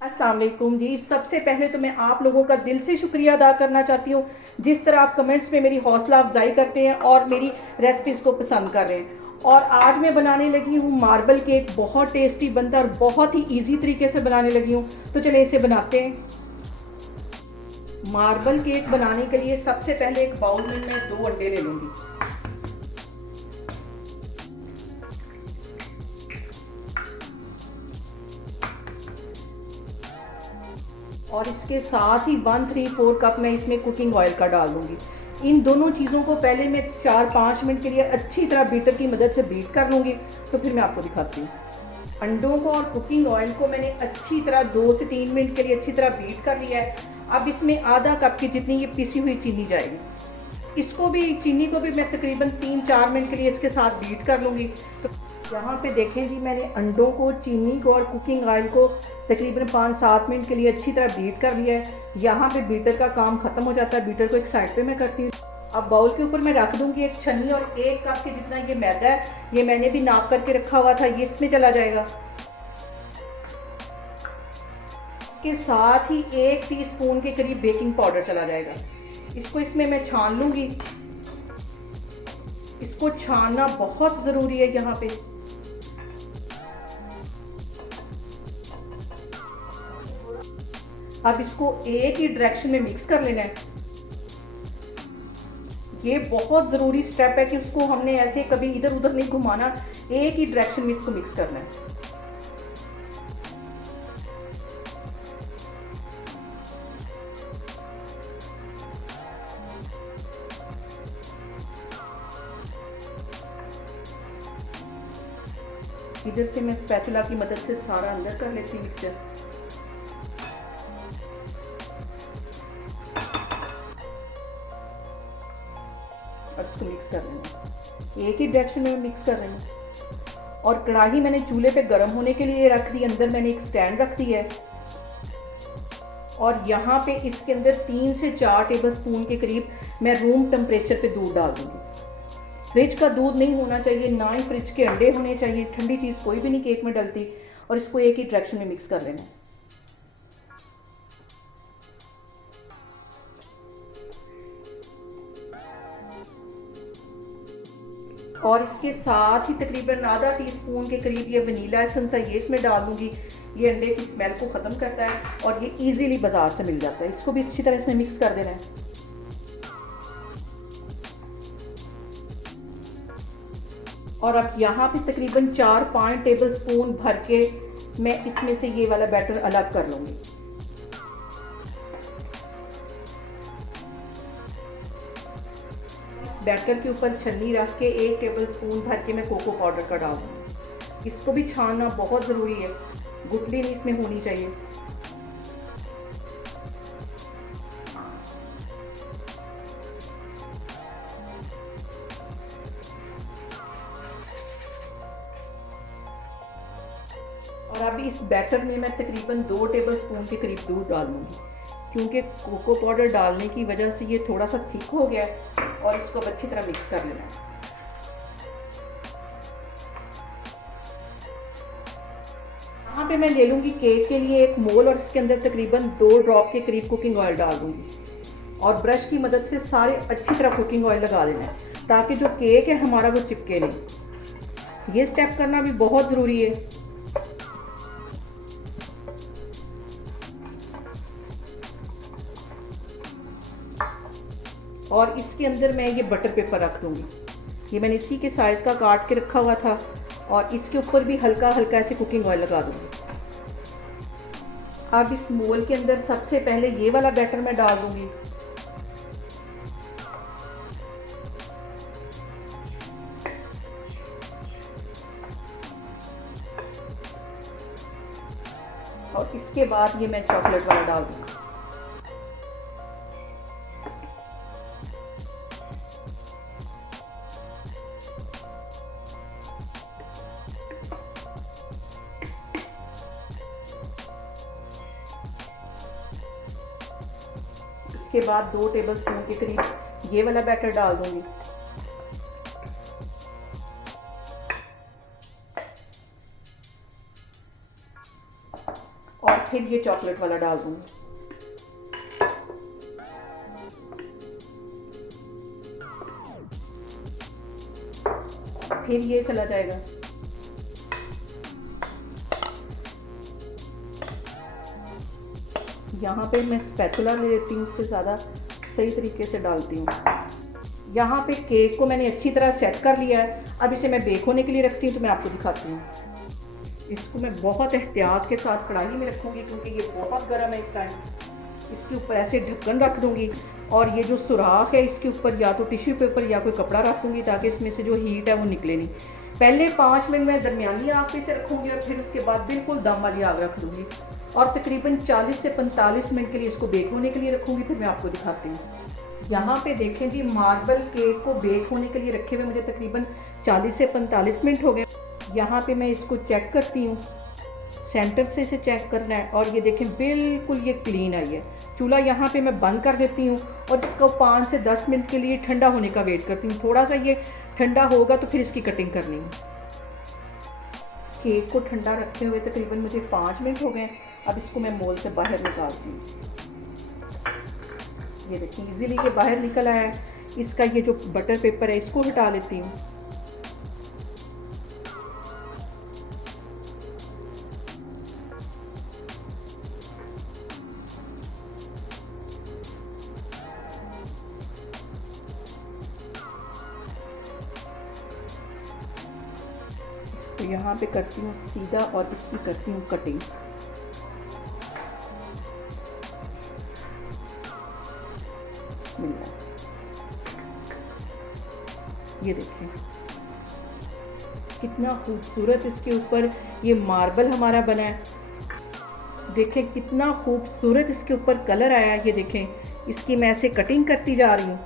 अस्सलाम वालेकुम जी। सबसे पहले तो मैं आप लोगों का दिल से शुक्रिया अदा करना चाहती हूँ जिस तरह आप कमेंट्स में मेरी हौसला अफजाई करते हैं और मेरी रेसिपीज़ को पसंद कर रहे हैं। और आज मैं बनाने लगी हूँ मार्बल केक। बहुत टेस्टी बनता है और बहुत ही इजी तरीके से बनाने लगी हूँ। तो चले इसे बनाते हैं। मार्बल केक बनाने के लिए सबसे पहले एक बाउल में मैं 2 अंडे ले लूँगी। और इसके साथ ही 1/3 कप मैं इसमें कुकिंग ऑयल का डाल दूँगी। इन दोनों चीज़ों को पहले मैं 4-5 मिनट के लिए अच्छी तरह बीटर की मदद से बीट कर लूँगी। तो फिर मैं आपको दिखाती हूँ। अंडों को और कुकिंग ऑयल को मैंने अच्छी तरह 2 से 3 मिनट के लिए अच्छी तरह बीट कर लिया है। अब इसमें आधा कप की जितनी ये पिसी हुई चीनी जाएगी। इसको भी, चीनी को भी मैं तकरीबन 3-4 मिनट के लिए इसके साथ बीट कर लूँगी। तो यहाँ पे देखें जी, मैंने अंडों को, चीनी को और कुकिंग ऑयल को तकरीबन 5-7 मिनट के लिए अच्छी तरह बीट कर लिया है। यहाँ पे बीटर का काम ख़त्म हो जाता है। बीटर को एक साइड पे मैं करती हूँ। अब बाउल के ऊपर मैं रख दूँगी एक छन्नी और 1 कप के जितना ये मैदा है, ये मैंने भी नाप करके रखा हुआ था, ये इसमें चला जाएगा। इसके साथ ही 1 टीस्पून के करीब बेकिंग पाउडर चला जाएगा। इसको इसमें मैं छान लूँगी। इसको छानना बहुत ज़रूरी है यहाँ पे। अब इसको एक ही डायरेक्शन में मिक्स कर लेना है। ये बहुत ज़रूरी स्टेप है कि उसको हमने ऐसे कभी इधर उधर नहीं घुमाना, एक ही डायरेक्शन में इसको मिक्स करना है। इधर से मैं स्पैचुला की मदद से सारा अंदर कर लेती हूँ मिक्सचर। और इसको मिक्स कर लेना, एक ही डायरेक्शन में मिक्स कर रही हूँ। और कढ़ाई मैंने चूल्हे पे गर्म होने के लिए रख दी। अंदर मैंने एक स्टैंड रख दी है और यहाँ पे इसके अंदर 3 से 4 टेबलस्पून के करीब मैं रूम टेम्परेचर पे दूध डाल दूँगी। फ्रिज का दूध नहीं होना चाहिए, ना ही फ्रिज के अंडे होने चाहिए। ठंडी चीज़ कोई भी नहीं केक में डलती। और इसको एक ही डायरेक्शन में मिक्स कर लेना है। और इसके साथ ही तकरीबन आधा टीस्पून के करीब ये वनीला एसेंस है, ये इसमें डाल दूँगी। ये अंडे की स्मेल को ख़त्म करता है और ये इजीली बाज़ार से मिल जाता है। इसको भी अच्छी तरह इसमें मिक्स कर देना है। और अब यहाँ पे तकरीबन 4-5 टेबलस्पून भर के मैं इसमें से ये वाला बैटर अलग कर लूँगी। इस बैटर के ऊपर छन्नी रख के 1 टेबलस्पून भर के मैं कोको पाउडर का डाल दूँगी। इसको भी छानना बहुत ज़रूरी है, गुठली नहीं इसमें होनी चाहिए। और अब इस बैटर में मैं तकरीबन 2 टेबलस्पून के करीब दूध डालूंगी, क्योंकि कोको पाउडर डालने की वजह से ये थोड़ा सा थिक हो गया है। और इसको अच्छी तरह मिक्स कर लेना है। यहाँ पे मैं ले लूँगी केक के लिए एक मोल और इसके अंदर तकरीबन 2 ड्रॉप के करीब कुकिंग ऑयल डाल दूँगी। और ब्रश की मदद से सारे अच्छी तरह कुकिंग ऑयल लगा लेना है, ताकि जो केक है हमारा वो चिपके नहीं। ये स्टेप करना भी बहुत ज़रूरी है। और इसके अंदर मैं ये बटर पेपर रख दूँगी। ये मैंने इसी के साइज़ का काट के रखा हुआ था। और इसके ऊपर भी हल्का हल्का ऐसे कुकिंग ऑयल लगा दूँगी। अब इस मोल के अंदर सबसे पहले ये वाला बैटर मैं डाल दूँगी। और इसके बाद ये मैं चॉकलेट वाला डाल दूँगी। इसके बाद 2 टेबलस्पून के करीब ये वाला बैटर डाल दूंगी। और फिर फिर ये चॉकलेट वाला डाल दूंगी। फिर ये चला जाएगा। यहाँ पे मैं स्पैचुला ले लेती हूँ, इससे ज़्यादा सही तरीके से डालती हूँ। यहाँ पे केक को मैंने अच्छी तरह सेट कर लिया है। अब इसे मैं बेक होने के लिए रखती हूँ, तो मैं आपको दिखाती हूँ। इसको मैं बहुत एहतियात के साथ कढ़ाई में रखूँगी क्योंकि ये बहुत गर्म है इस टाइम। इसके ऊपर ऐसे ढक्कन रख दूँगी और ये जो सुराख है इसके ऊपर या तो टिश्यू पेपर या कोई कपड़ा रख दूँगी ताकि इसमें से जो हीट है वो निकले नहीं। पहले 5 मिनट मैं दरमियानी आग पे से रखूँगी और फिर उसके बाद बिल्कुल दम वाली आग रख दूँगी और तकरीबन 40 से 45 मिनट के लिए इसको बेक होने के लिए रखूँगी। फिर मैं आपको दिखाती हूँ। यहाँ पे देखें जी, मार्बल केक को बेक होने के लिए रखे हुए मुझे तकरीबन 40 से 45 मिनट हो गए। यहाँ पे मैं इसको चेक करती हूँ, सेंटर से इसे चेक करना है और ये देखें बिल्कुल ये क्लीन आई है। चूल्हा यहाँ पे मैं बंद कर देती हूँ और इसको 5 से 10 मिनट के लिए ठंडा होने का वेट करती हूँ। थोड़ा सा ये ठंडा होगा तो फिर इसकी कटिंग करनी है। केक को ठंडा रखे हुए तकरीबन मुझे 5 मिनट हो गए। अब इसको मैं मोल से बाहर निकालती हूँ। ये देखिए इजीली ये बाहर निकल आया है। इसका ये जो बटर पेपर है इसको हटा लेती हूँ। तो यहाँ पे करती हूँ सीधा और इसकी करती हूँ कटिंग। ये देखिए कितना खूबसूरत इसके ऊपर ये मार्बल हमारा बना है। देखें कितना खूबसूरत इसके ऊपर कलर आया है। ये देखें इसकी मैं ऐसे कटिंग करती जा रही हूँ।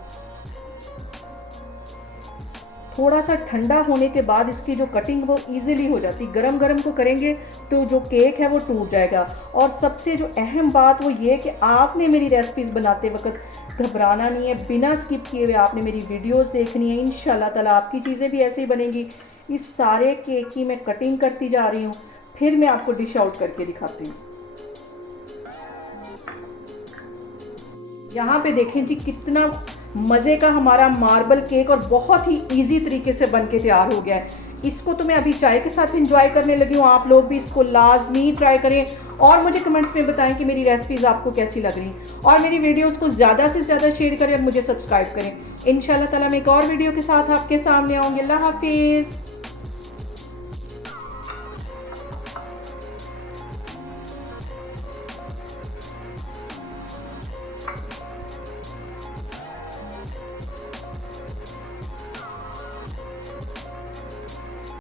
थोड़ा सा ठंडा होने के बाद इसकी जो कटिंग वो इजीली हो जाती। गरम गरम को करेंगे तो जो केक है वो टूट जाएगा। और सबसे जो अहम बात वो ये कि आपने मेरी रेसिपीज़ बनाते वक्त घबराना नहीं है, बिना स्किप किए हुए आपने मेरी वीडियोस देखनी है। इंशाल्लाह ताला आपकी चीज़ें भी ऐसे ही बनेंगी। इस सारे केक की मैं कटिंग करती जा रही हूँ, फिर मैं आपको डिश आउट करके दिखाती हूँ। यहाँ पे देखें जी कितना मज़े का हमारा मार्बल केक और बहुत ही इजी तरीके से बन के तैयार हो गया है। इसको तो मैं अभी चाय के साथ एंजॉय करने लगी हूँ। आप लोग भी इसको लाजमी ट्राई करें और मुझे कमेंट्स में बताएं कि मेरी रेसिपीज़ आपको कैसी लग रही और मेरी वीडियोस को ज़्यादा से ज़्यादा शेयर करें और मुझे सब्सक्राइब करें। इंशाल्लाह ताला मैं एक और वीडियो के साथ आपके सामने आऊँगी। अल्लाह हाफिज़।